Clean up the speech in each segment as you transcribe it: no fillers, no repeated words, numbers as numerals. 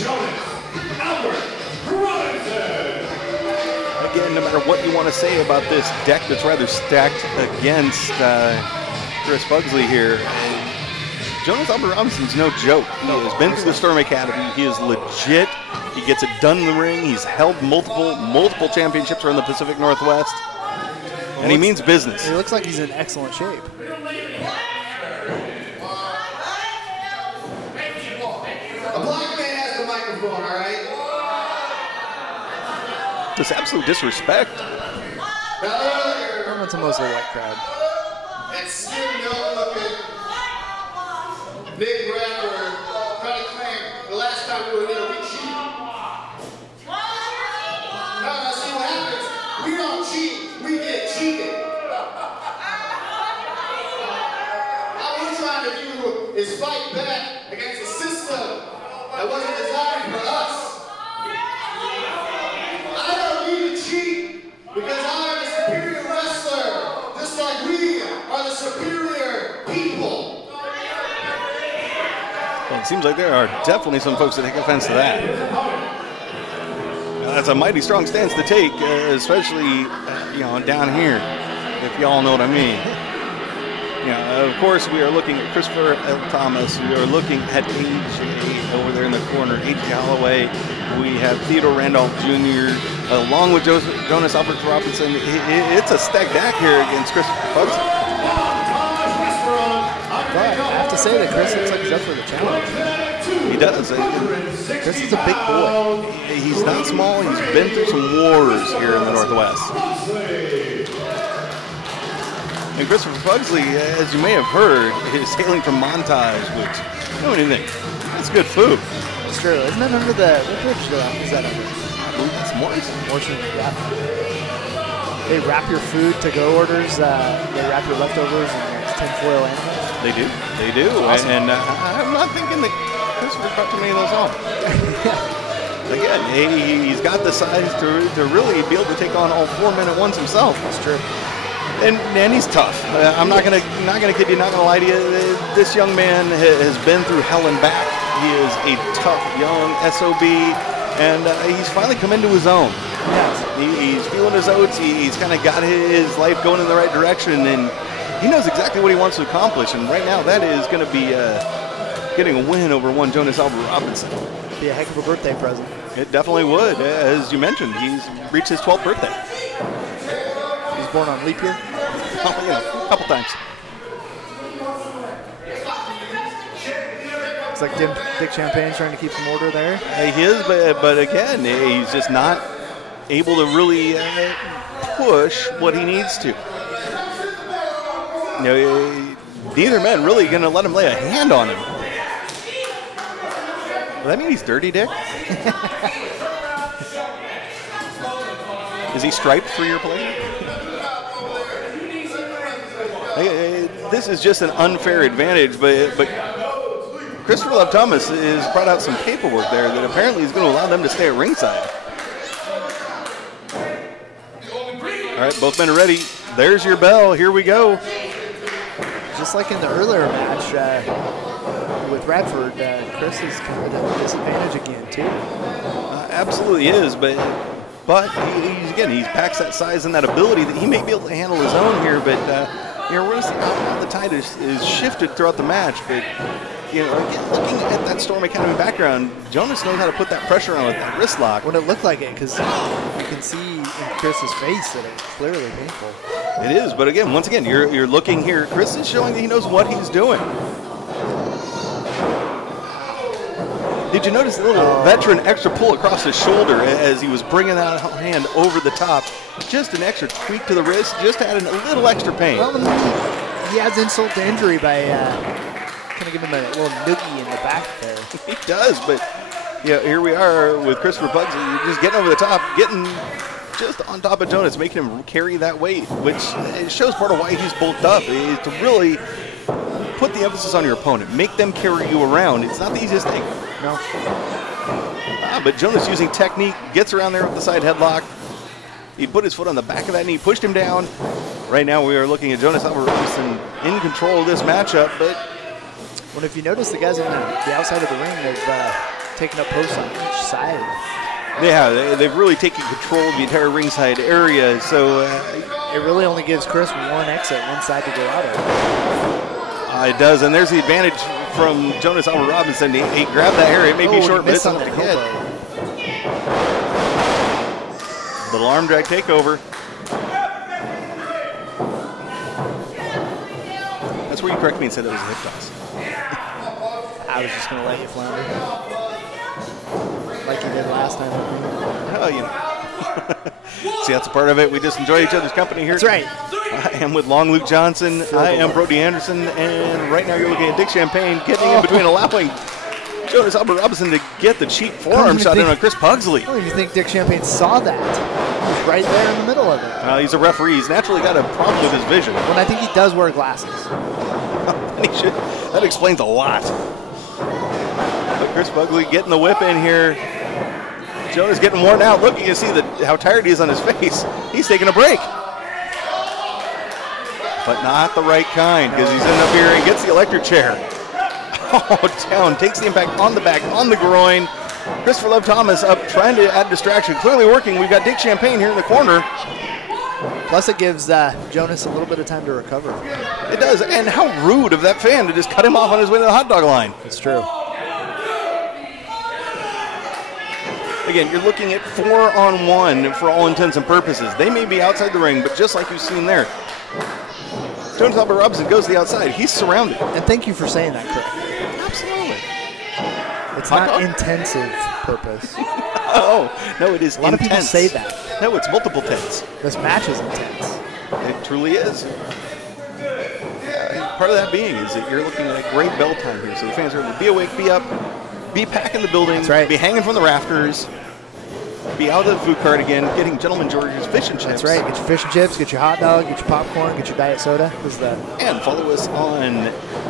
Jonas Albert Robinson. Again, no matter what you want to say about this deck that's rather stacked against Chris Pugsley here, Jonas Albert Robinson's no joke. He has been through the Storm Academy. He is legit. He gets it done in the ring. He's held multiple championships around the Pacific Northwest. And he means business. He looks like he's in excellent shape. A black man has the microphone, all right? This absolute disrespect. It's a mostly white crowd. That skin looking big rapper trying to claim the last time we were there, we cheated. Now see what happens. We don't cheat, we get cheated. All we're trying to do is fight back against a system that wasn't designed for us. I don't need to cheat because I am a superior wrestler, just like we are the superior people. Well, it seems like there are definitely some folks that take offense to that. That's a mighty strong stance to take, especially down here, if y'all know what I mean. Of course, we are looking at Christopher L. Thomas. We are looking at AJ over there in the corner, AJ Holloway. We have Theodore Randolph Jr. along with Jonas Albert Robinson. It's a stacked deck here against Christopher Pugsley. But I have to say that Chris looks like he's up for the challenge. He does. Chris is a big boy. He's not small. He's been through some wars here in the Northwest. And Christopher Pugsley, as you may have heard, is hailing from Montage, which, you know anything, it's good food. It's true. Isn't that under the, what bridge is that under? I believe it's Morrison. Morrison, yeah. They wrap your food to go orders, they wrap your leftovers in tinfoil animals. They do. They do. Awesome. And I'm not thinking that Christopher cut too many of those on. Again, he's got the size to really be able to take on all 4 men at once himself. That's true. And he's tough. I'm not gonna kid you, not gonna lie to you. This young man has been through hell and back. He is a tough young SOB, and he's finally come into his own. Yes. He's feeling his oats. He's kind of got his life going in the right direction, and he knows exactly what he wants to accomplish. And right now, that is going to be getting a win over one Jonas Albert Robinson. Be a heck of a birthday present. It definitely would. As you mentioned, he's reached his 12th birthday. He's born on leap year. A couple times. It's like Dick Champagne's trying to keep some order there. He is, but again, he's just not able to really push what he needs to. Neither man really going to let him lay a hand on him. Does that mean he's dirty, Dick? Is he striped for your play? This is just an unfair advantage, but Christopher Love Thomas has brought out some paperwork there that apparently is going to allow them to stay at ringside. All right, both men are ready. There's your bell. Here we go. Just like in the earlier match with Radford, Chris is kind of at a disadvantage again, too. Absolutely is, but he packs that size and that ability that he may be able to handle his own here, but we're going to see how the tide is shifted throughout the match. But again, looking at that Storm Academy background, Jonas knows how to put that pressure on with that wrist lock. When it looked like it, because you can see in Chris's face that it's clearly painful. It is, but again, once again, you're looking here. Chris is showing that he knows what he's doing. Did you notice the little veteran extra pull across his shoulder as he was bringing that hand over the top? Just an extra tweak to the wrist, just adding a little extra pain. Well, he adds insult to injury by kind of giving him a little noogie in the back there. He does, but here we are with Christopher Pugsley, just getting over the top, getting just on top of Jonas, making him carry that weight, which shows part of why he's bulked up, is to really put the emphasis on your opponent. Make them carry you around. It's not the easiest thing. No. But Jonas using technique, gets around there with the side headlock. He put his foot on the back of that knee, pushed him down. Right now we are looking at Jonas Albert Robinson in control of this matchup, but well, if you notice the guys on the outside of the ring, they've taking up posts on each side. Yeah, they've really taken control of the entire ringside area, so It really only gives Chris one exit, one side to go out of. it does, and there's the advantage from Jonas Albert Robinson. He grabbed that area. It may be short, but it's enough to get. Little arm drag takeover. That's where you correct me and said it was a hip toss. I was just going to let you flounder. Like you did last time. Oh, you know. See, that's a part of it. We just enjoy each other's company here. That's right. I am with Long Luke Johnson. I am Brody Anderson. And right now you're looking at Dick Champagne getting in between, allowing Jonas Albert Robinson to get the cheap forearm shot in on Chris Pugsley. I don't even think Dick Champagne saw that. He was right there in the middle of it. He's a referee. He's naturally got a problem with his vision. When I think he does wear glasses. He should. That explains a lot. But Chris Pugsley getting the whip in here. Jonas getting worn out. Look, you can see how tired he is on his face. He's taking a break. But not the right kind, because he's in up here and gets the electric chair. Oh, down. Takes the impact on the back, on the groin. Christopher Love Thomas up trying to add distraction. Clearly working. We've got Dick Champagne here in the corner. Plus it gives Jonas a little bit of time to recover. It does. And how rude of that fan to just cut him off on his way to the hot dog line. It's true. Again, you're looking at 4-on-1 for all intents and purposes. They may be outside the ring, but just like you've seen there, Jonas Albert Robinson goes to the outside. He's surrounded. And thank you for saying that, Chris. Absolutely. It's not intensive purpose. Oh, no, it is intense. A lot of people say that. No, it's multiple tense. This match is intense. It truly is. Part of that being is that you're looking at a great bell time here, so the fans are able to be awake, be up, be packing the building, That's right. Be hanging from the rafters, be out of the food cart again, getting Gentleman George's fish and chips. That's right. Get your fish and chips, get your hot dog, get your popcorn, get your diet soda. And follow us on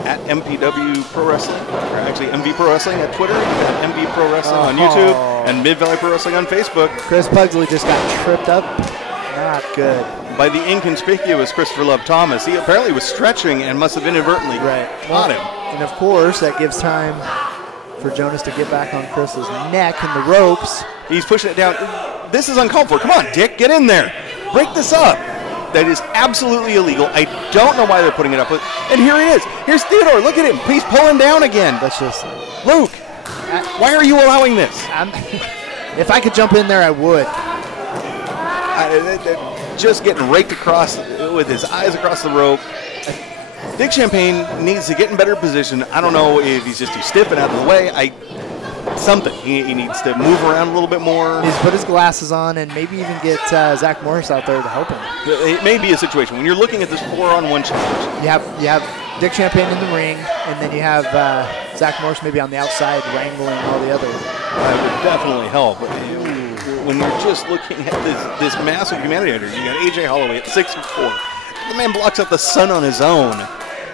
at MPW Pro Wrestling, or actually MV Pro Wrestling at Twitter, and MV Pro Wrestling on YouTube, and Mid Valley Pro Wrestling on Facebook. Chris Pugsley just got tripped up. Not good. By the inconspicuous Christopher Love Thomas. He apparently was stretching and must have inadvertently caught him. And of course, that gives time for Jonas to get back on Chris's neck and the ropes. He's pushing it down. This is uncalled for. Come on, Dick, get in there. Break this up. That is absolutely illegal. I don't know why they're putting it up. And here he is. Here's Theodore. Look at him. He's pulling down again. That's just... Luke, why are you allowing this? If I could jump in there, I would. Just getting raked across with his eyes across the rope. Dick Champagne needs to get in better position. I don't know if he's just too stiff and out of the way. Something. He needs to move around a little bit more. He's put his glasses on and maybe even get Zach Morris out there to help him. It may be a situation when you're looking at this 4-on-1 challenge. You have Dick Champagne in the ring, and then you have Zach Morris maybe on the outside wrangling all the others. That would definitely help. When you're just looking at this massive humanity under, you got AJ Holloway at 6'4". The man blocks out the sun on his own.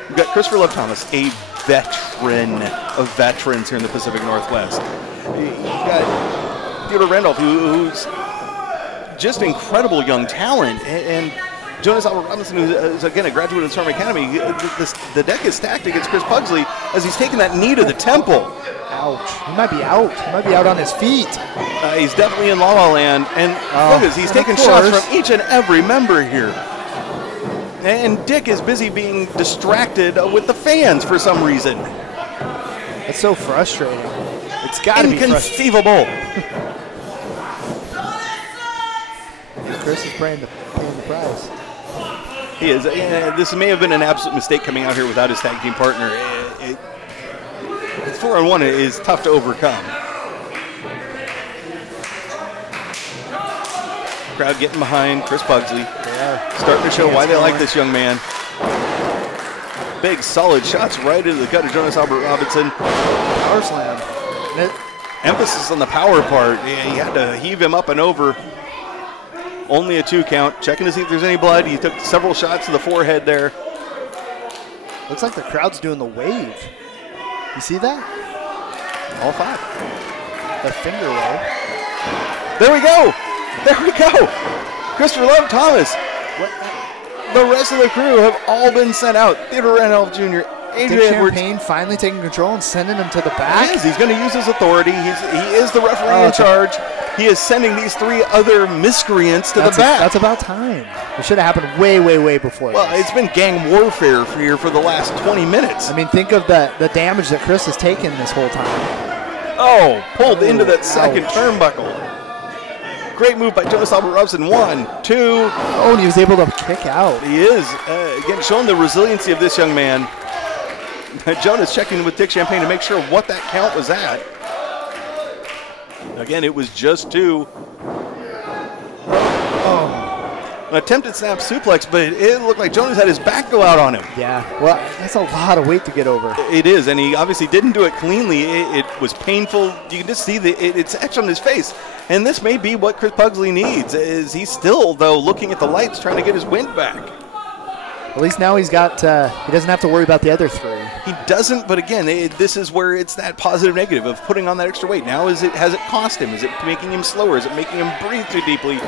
You've got Christopher Love Thomas, a veteran of veterans here in the Pacific Northwest. You've got Theodore Randolph, who's just incredible young talent, and Jonas Albert Robinson, who's again a graduate of Storm Academy. The deck is stacked against Chris Pugsley as he's taking that knee to the temple. Ouch. He might be out. He might be out on his feet. He's definitely in La La Land, and look at he's taking shots from each and every member here. And Dick is busy being distracted with the fans for some reason. It's so frustrating. It's got to be inconceivable. Chris is paying the price. He is. This may have been an absolute mistake coming out here without his tag team partner. 4-on-1 is tough to overcome. Crowd getting behind Chris Pugsley. Starting to show why they like this young man. Big, solid shots right into the gut of Jonas Albert Robinson. Power slam. Emphasis on the power part. He had to heave him up and over. Only a 2 count. Checking to see if there's any blood. He took several shots to the forehead there. Looks like the crowd's doing the wave. You see that? All 5. The finger roll. There we go. There we go. Christopher Love Thomas. The rest of the crew have all been sent out. Theodore Randolph Jr., Adrian Edwards. Champagne finally taking control and sending him to the back. He is. He's going to use his authority. He is the referee in charge. He is sending these 3 other miscreants to the back. That's about time. It should have happened way, way, way before. Well, it's been gang warfare here for the last 20 minutes. I mean, think of the damage that Chris has taken this whole time. Oh, pulled into that second turnbuckle. Great move by Jonas Albert Robinson. 1, 2. Oh, and he was able to kick out. He is, again, showing the resiliency of this young man. Jonas checking with Dick Champagne to make sure what that count was at. Again, it was just 2. An attempted snap suplex, but it looked like Jonas had his back go out on him. Yeah, well, that's a lot of weight to get over. It is, and he obviously didn't do it cleanly. It was painful. You can just see it's etched on his face. And this may be what Chris Pugsley needs, is he's still, though, looking at the lights, trying to get his wind back. At least now he's got, he doesn't have to worry about the other 3. He doesn't, but again, this is where it's that positive negative of putting on that extra weight. Now, has it cost him? Is it making him slower? Is it making him breathe too deeply?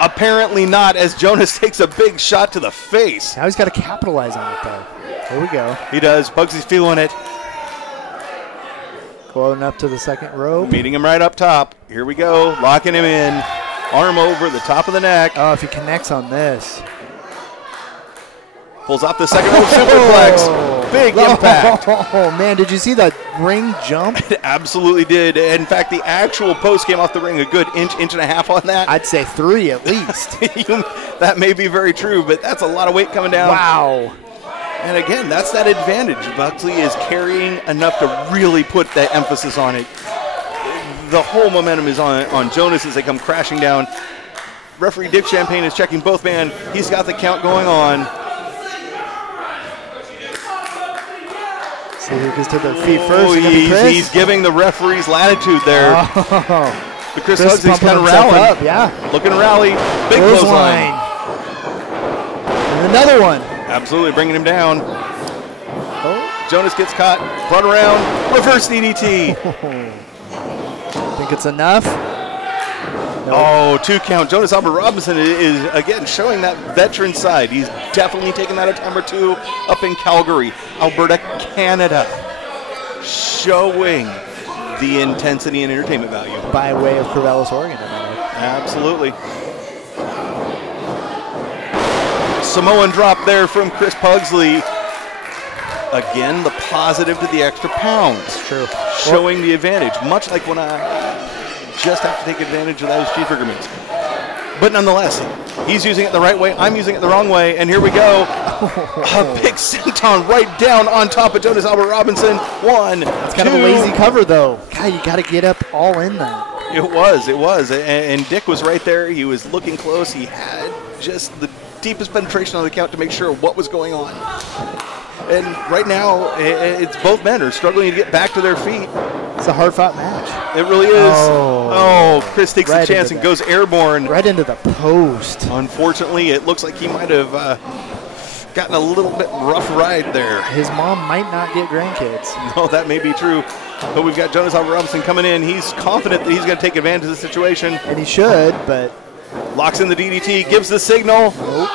Apparently not, as Jonas takes a big shot to the face. Now he's got to capitalize on it, though. Here we go. He does. Bugsy's feeling it. Going up to the second rope. Meeting him right up top. Here we go. Locking him in. Arm over the top of the neck. Oh, if he connects on this. Pulls off the second rope superplex. Big impact. Oh, man, did you see the ring jump? It absolutely did. In fact, the actual post came off the ring a good inch and a half on that. I'd say 3 at least. That may be very true, but that's a lot of weight coming down. Wow. And again, that's that advantage. Pugsley is carrying enough to really put that emphasis on it. The whole momentum is on Jonas as they come crashing down. Referee Dick Champagne is checking both men. He's got the count going on. See who gets to their feet first. He's giving the referees latitude there. Oh. But Chris Pugsley's kind of rallying. Up, yeah. Looking to rally. Big clothesline. And another one. Absolutely bringing him down. Oh. Jonas gets caught. Brought around. Reverse DDT. Think it's enough? Nope. Oh, 2 count. Jonas Albert Robinson is again showing that veteran side. He's definitely taken that a time or 2 up in Calgary, Alberta, Canada. Showing the intensity and entertainment value. By way of Salem, Oregon. Absolutely. Samoan drop there from Chris Pugsley. Again, the positive to the extra pounds. True. Showing the advantage, much like when I just have to take advantage of those cheeseburger meats. But nonetheless, he's using it the right way, I'm using it the wrong way, and here we go. A big senton right down on top of Jonas Albert Robinson. 1, It's kind of a lazy cover, though. God, you got to get up all in that. It was. And Dick was right there. He was looking close. He had just the deepest penetration on the count to make sure what was going on. And right now, it's both men are struggling to get back to their feet. It's a hard-fought match. It really is. Oh, Chris takes a chance and goes airborne. Right into the post. Unfortunately, it looks like he might have gotten a little bit rough ride there. His mom might not get grandkids. No, that may be true. But we've got Jonas Albert Robinson coming in. He's confident that he's going to take advantage of the situation. And he should, but... Locks in the DDT, gives the signal. Nope.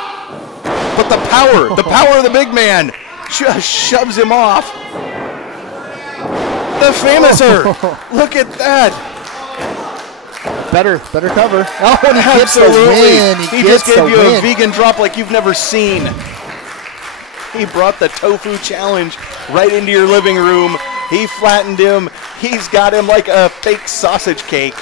But the power of the big man just shoves him off. The famouser. Look at that. Better cover. Oh, and he gets the Absolutely. win. He just gave you a vegan drop like you've never seen. He brought the tofu challenge right into your living room. He flattened him. He's got him like a fake sausage cake.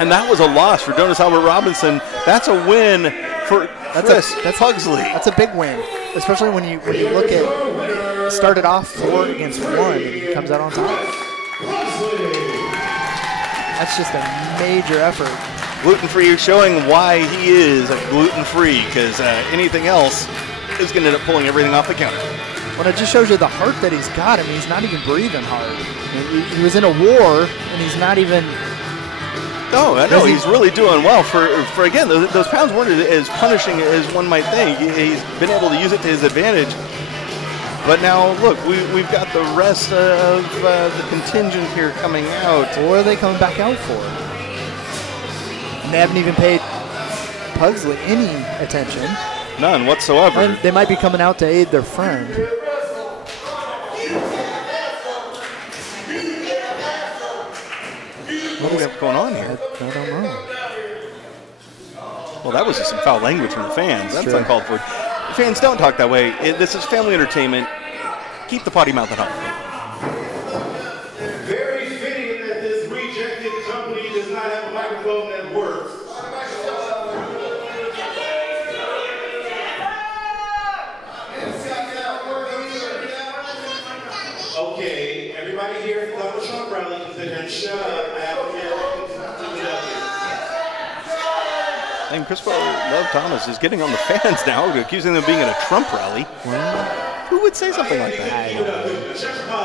And that was a loss for Jonas Albert Robinson. That's a win for Chris Pugsley. That's a big win, especially when you look at started off 4 against 1 and he comes out on top. That's just a major effort. Gluten-free, showing why he is gluten-free, because anything else is going to end up pulling everything off the counter. Well, it just shows you the heart that he's got. I mean, he's not even breathing hard. He was in a war, and he's not even... No, I know he's really doing well. For again, those pounds weren't as punishing as one might think. He's been able to use it to his advantage. But now, look, we've got the rest of the contingent here coming out. What are they coming back out for? And they haven't even paid Pugsley any attention. None whatsoever. And they might be coming out to aid their friend. What do we have going on here? I don't know. Well, that was just some foul language from the fans. That's Sure. uncalled for. Fans, don't talk that way. This is family entertainment. Keep the potty mouth at home. Very fitting that this rejected company does not have a microphone that works. Okay, everybody here at the Donald Trump rally can sit there and shut up. I have a And Christopher Love Thomas is getting on the fans now, accusing them of being at a Trump rally. Who would say something like that?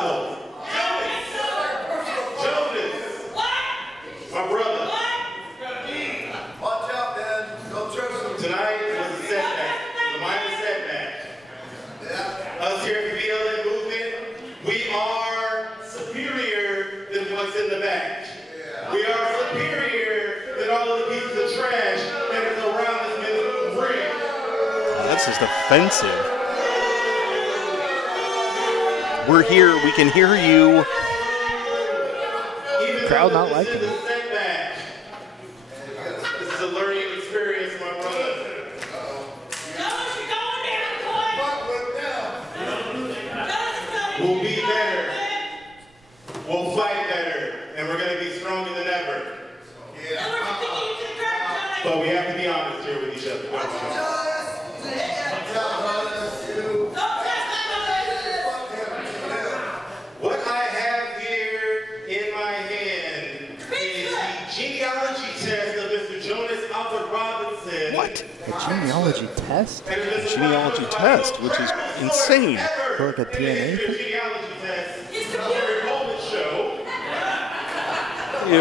My brother. Watch out, man. Don't trust him. Tonight was a setback, a minor setback. Us here at the BLM movement, we are superior than what's in the back. We are superior than all of the pieces of trash that is around this middle ring. That's just offensive. We're here. We can hear you. Crowd not liking This is it. a setback. This is a learning experience, my brother. We'll be better. We'll fight better. And we're going to be stronger than ever. But we have to be honest here with each other. What I have here in my hand is the genealogy test of Mr. Jonas Albert Robinson. What? A genealogy test? Genealogy test, which is insane. For like a DNA thing? Genealogy test. It's the Maury Povich show.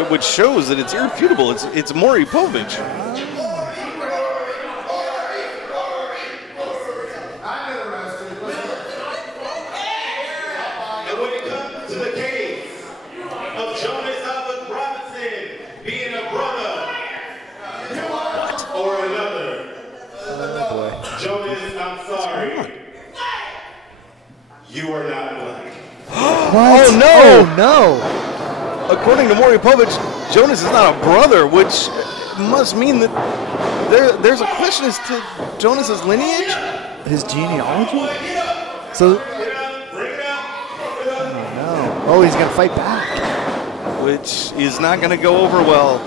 Which shows that it's irrefutable. It's Maury Povich. And when it comes to the case of Jonas Albert Robinson being a brother or another, Jonas, I'm sorry. You are not black. What? Oh, no! Oh, no! According to Maury Povich, Jonas is not a brother, which must mean that there's a question as to Jonas's lineage. His genealogy? So, Bring it up. oh no. Oh, he's going to fight back. Which is not going to go over well.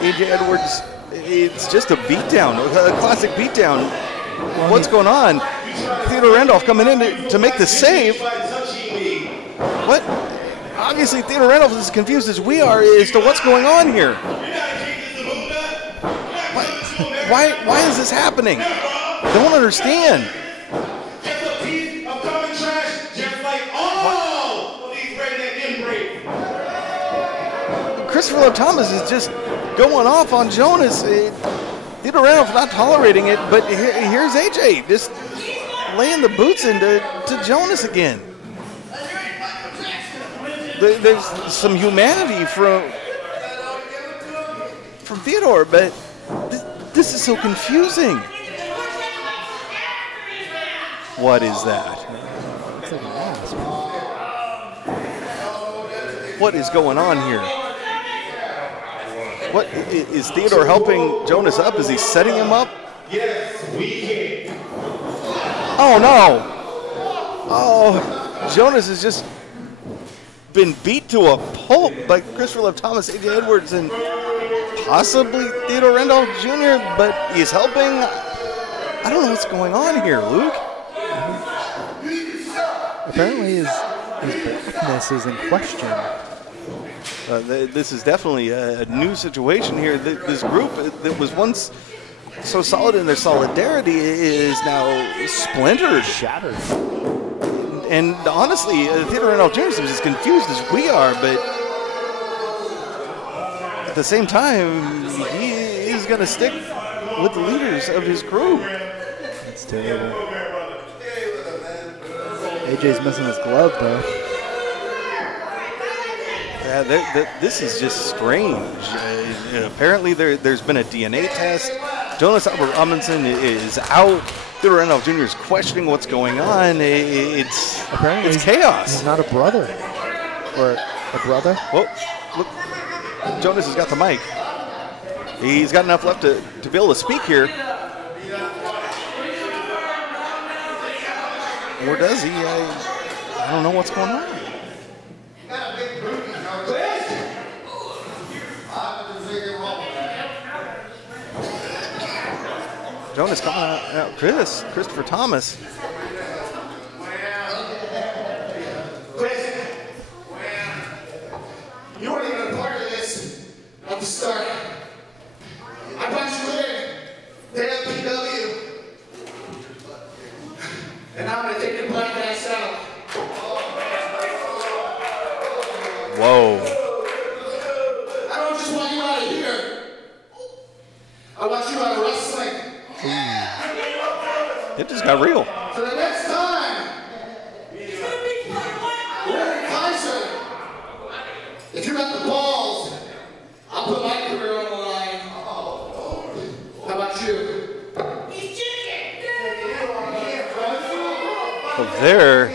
AJ Edwards, it's just a beatdown, a classic beatdown. What's going on? Theodore Randolph coming in to make the save. What? Obviously, Theodore Randolph is as confused as we are as to what's going on here. Why is this happening? Don't understand. Just a piece of common trash, just like all of these redneck inbreaks. Christopher Love Thomas is just going off on Jonas. Theodore Randolph not tolerating it, but here's AJ just laying the boots into Jonas again. There's some humanity from Theodore, but this is so confusing. What is that? It's like an ass. What is going on here? What is Theodore helping Jonas up? Is he setting him up? Yes, we can. Oh no! Oh, Jonas has just been beat to a pulp by Christopher Love Thomas, AJ Edwards, and possibly Theodore Randolph Jr., but he's helping. I don't know what's going on here, Luke. Apparently his blackness is in question. This is definitely a new situation here. This group that was once so solid in their solidarity is now splintered. Shattered. And honestly, Theodore Randolph Jr. is as confused as we are, but at the same time, he is going to stick with the leaders of his group. That's terrible. AJ's missing his glove, though. Yeah, this is just strange. Apparently, there's been a DNA test Jonas Albert Robinson is out. Theodore Randolph Jr. is questioning what's going on. It's chaos. He's not a brother. Or a brother? Well, look, Jonas has got the mic. He's got enough left to be able to speak here. Or does he? I don't know what's going on. Jonas coming out. Christopher Thomas. Chris, you weren't even a part of this at the start. I brought you in to MPW, and I'm going to take your black ass out. Whoa. I don't just want you out of here. I want you out of wrestling. It just got real. So the next time, we're in Kaiser. If you got the balls, I'll put my career on the line. How about you? Well, there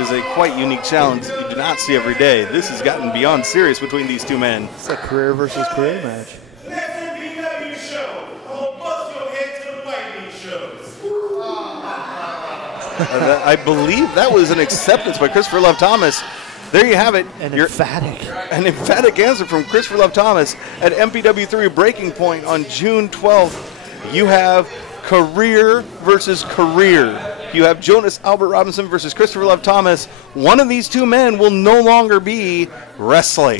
is a quite unique challenge that you do not see every day. This has gotten beyond serious between these two men. It's a career versus career match. Next MPW show, I'm gonna bust your head to the lightning shows. I believe that was an acceptance by Christopher Love Thomas. There you have it. An emphatic Answer from Christopher Love Thomas at MPW 3 Breaking Point on June 12th. You have career versus career. You have Jonas Albert Robinson versus Christopher Love Thomas. One of these two men will no longer be wrestling.